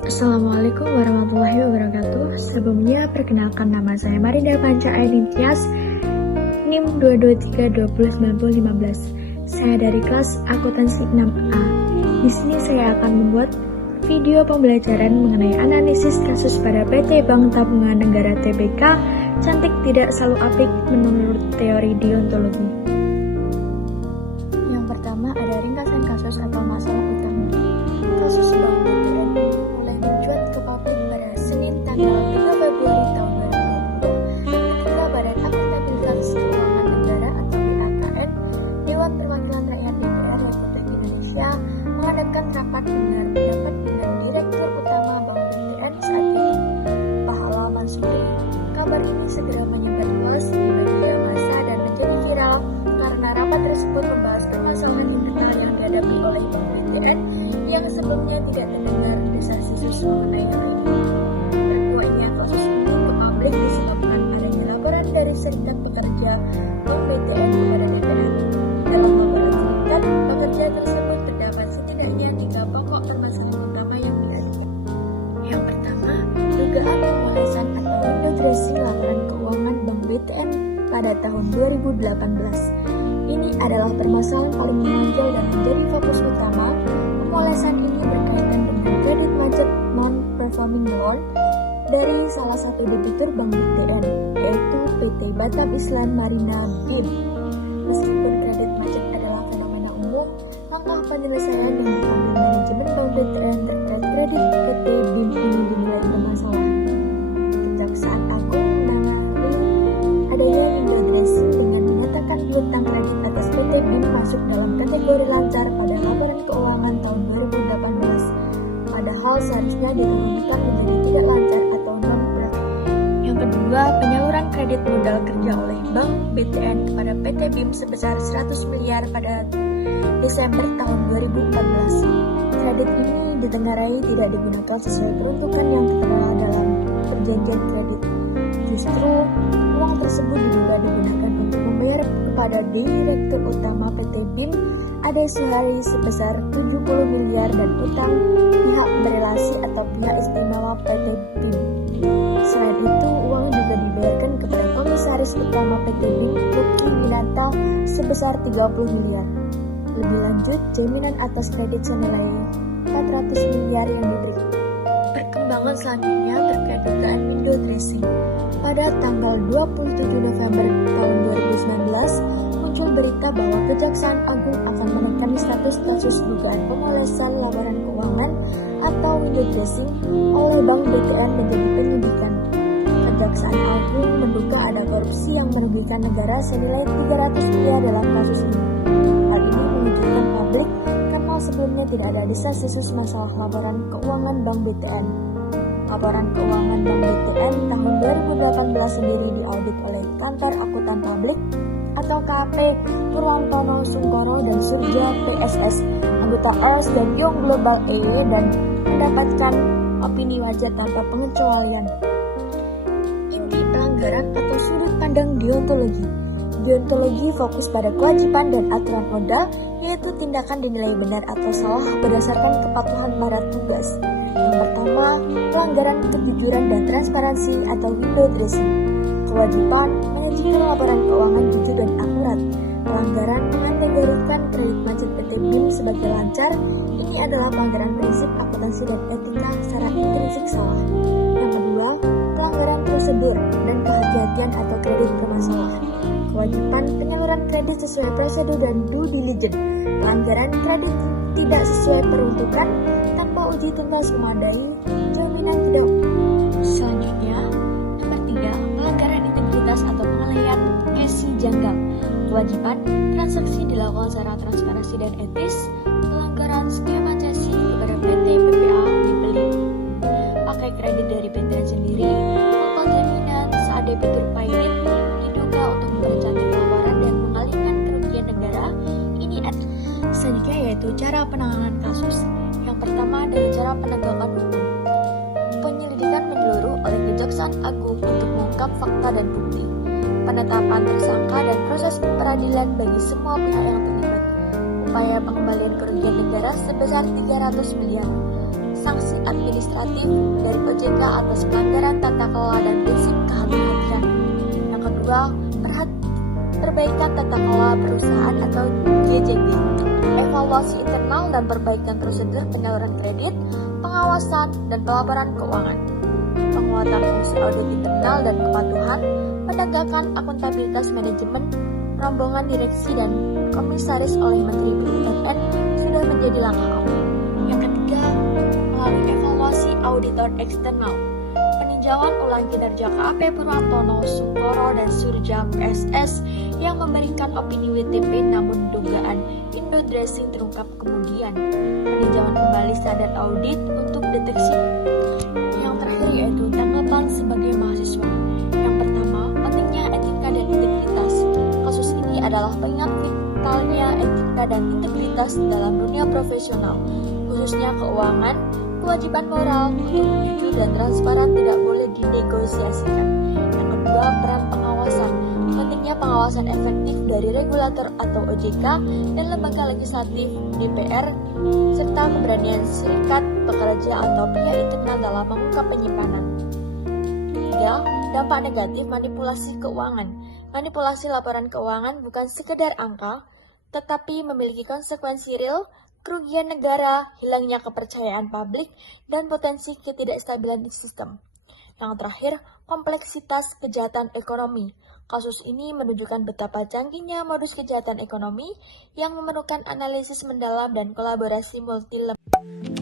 Assalamualaikum warahmatullahi wabarakatuh. Sebelumnya perkenalkan nama saya Marinda Panca Ainitias, NIM 223209015. Saya dari kelas akuntansi 6A. Di sini saya akan membuat video pembelajaran mengenai analisis kasus pada PT Bank Tabungan Negara Tbk cantik tidak selalu apik menurut teori deontologi. Yang pertama ada ringkasan kasus atau masalah utama. Kasus Bank BTN mulai mencuat ke publik pada Senin tanggal 3 Februari tahun 2020 ketika Badan Akuntabilitas Keuangan Negara atau BAKN Dewan Perwakilan Rakyat DPR Republik Indonesia mengadakan rapat dengar pendapat dengan Direktur Utama Bank BTN saat itu, Pahala Mansuri. Kabar ini segera menyebar luas di media massa dan menjadi viral karena rapat tersebut membahas permasalahan internal yang dihadapi oleh Bank BTN yang sebelumnya tidak terdengar desas-desus mengenai hal ini. Terkuaknya kasus ini ke publik disebabkan adanya laporan dari Serikat Pekerja Bank BTN kepada DPR. Dalam laporan serikat pekerja tersebut terdapat setidaknya 3 pokok permasalahan utama yang dilihat. Yang pertama, dugaan pemolesan atau window dressing laporan keuangan Bank BTN pada tahun 2018. Ini adalah permasalahan paling menonjol dan menjadi fokus utama. Pemolesan ini berkaitan dengan kredit macet non-performing loan dari salah satu debitur Bank BTN, yaitu PT Batam Islam Marina BIM. Meskipun kredit macet adalah fenomena umum, langkah penyelesaian yang diambil manajemen Bank BTN terkait kredit PT BIM ini dinilai bermasalah. Kejaksaan Agung menangani adanya window dressing dengan mengatakan piutang kredit atas PT BIM masuk dalam kategori lancar pada laporan keuangan tahun 2018, padahal seharusnya diturunkan menjadi tidak lancar atau non-berat. Yang kedua, penyaluran kredit modal kerja oleh Bank BTN kepada PT BIM sebesar 100 miliar pada Desember tahun 2014. Kredit ini ditengarai tidak digunakan sesuai peruntukan yang tertera dalam perjanjian kredit. Justru, uang tersebut juga digunakan untuk membayar kepada Direktur Utama PT BIM ada sehari sebesar 70 miliar dan utang pihak berelasi atau pihak istimewa PT BIM. Selain itu, uang juga dibayarkan kepada Komisaris Utama PT BIM Lucky Winata sebesar 30 miliar. Lebih lanjut, jaminan atas kredit senilai 400 miliar yang diberi. Perkembangan selanjutnya terkait dugaan window dressing. Pada tanggal 27 November tahun 2019, muncul berita bahwa Kejaksaan Agung akan menekan status kasus dugaan pemolesan laporan keuangan atau window dressing oleh Bank BTN menjadi penyidikan. Kejaksaan Agung menduga ada korupsi yang merugikan negara senilai 300 miliar dalam kasus ini. Hal ini mengejutkan publik karena sebelumnya tidak ada desas-desus masalah laporan keuangan Bank BTN. Laporan keuangan Bank BTN tahun 2018 sendiri diaudit oleh Kantor Akuntan Publik atau KAP Purwantono Sungkoro dan Surja PSS, anggota Ernst & Young Global EY, dan mendapatkan opini wajar tanpa pengecualian. Inti pelanggaran atau sudut pandang deontologi. Deontologi fokus pada kewajiban dan aturan ODA, yaitu tindakan dinilai benar atau salah berdasarkan kepatuhan para tugas. Yang pertama, pelanggaran kejujuran dan transparansi atau window dressing. Kewajiban menyajikan laporan keuangan jujur dan akurat. Pelanggaran mengategorikan kredit macet PT BIM sebagai lancar. Ini adalah pelanggaran prinsip akuntansi dan etika secara intrinsik salah. Yang kedua, pelanggaran prosedur dan kehati-hatian atau kredit bermasalah. Kewajiban penyaluran kredit sesuai prosedur dan due diligence. Pelanggaran kredit tidak sesuai peruntukan tanpa uji tuntas memadai, jaminan tidak. Selanjutnya, nomor 3, pelanggaran integritas atau penilaian gesi janggal. Kewajiban transaksi dilakukan secara transparansi dan etis. Pelanggaran skema cesi kepada PT PPA dibeli pakai kredit dari BTN sendiri atau jaminan saat debitur pairing diduga untuk mempercantik laporan dan mengalihkan kerugian negara. Ini selanjutnya yaitu cara penanganan kasus. Yang pertama adalah cara penegakan hukum. Penyelidikan menyeluruh oleh Kejaksaan Agung untuk mengungkap fakta dan bukti. Penetapan tersangka dan proses peradilan bagi semua pihak yang terlibat. Upaya pengembalian kerugian negara sebesar 300 miliar. Sanksi administratif dari OJK atas pelanggaran tata kelola dan prinsip kehati-hatian. Yang kedua, perbaikan tata kelola perusahaan atau GJP, evaluasi internal dan perbaikan prosedur penyaluran kredit, pengawasan, dan pelaporan keuangan. Penguatan fungsi audit internal dan kepatuhan, menegakkan akuntabilitas manajemen, rombongan direksi dan komisaris oleh Menteri BUMN sudah menjadi langkah awal. Yang ketiga, melalui evaluasi auditor eksternal, peninjauan ulang kinerja KAP Purwantono, Sukoro, dan Surja PSS yang memberikan opini WTP namun dugaan window dressing terungkap kemudian, peninjauan kembali standar audit untuk deteksi. Yang terakhir yaitu tanggapan sebagai mahasiswa. Yang pertama, pentingnya etika dan integritas. Kasus ini adalah pengingat vitalnya etika dan integritas dalam dunia profesional, khususnya keuangan. Kewajiban moral untuk jujur dan transparan tidak boleh dinegosiasikan. Yang kedua, peran pengawasan. Pentingnya pengawasan efektif dari regulator atau OJK dan lembaga legislatif DPR, serta keberanian serikat pekerja atau pihak internal dalam mengungkap penyimpanan. Ketiga, dampak negatif manipulasi keuangan. Manipulasi laporan keuangan bukan sekedar angka, tetapi memiliki konsekuensi real, kerugian negara, hilangnya kepercayaan publik, dan potensi ketidakstabilan sistem. Yang terakhir, kompleksitas kejahatan ekonomi. Kasus ini menunjukkan betapa canggihnya modus kejahatan ekonomi yang memerlukan analisis mendalam dan kolaborasi multi lembaga.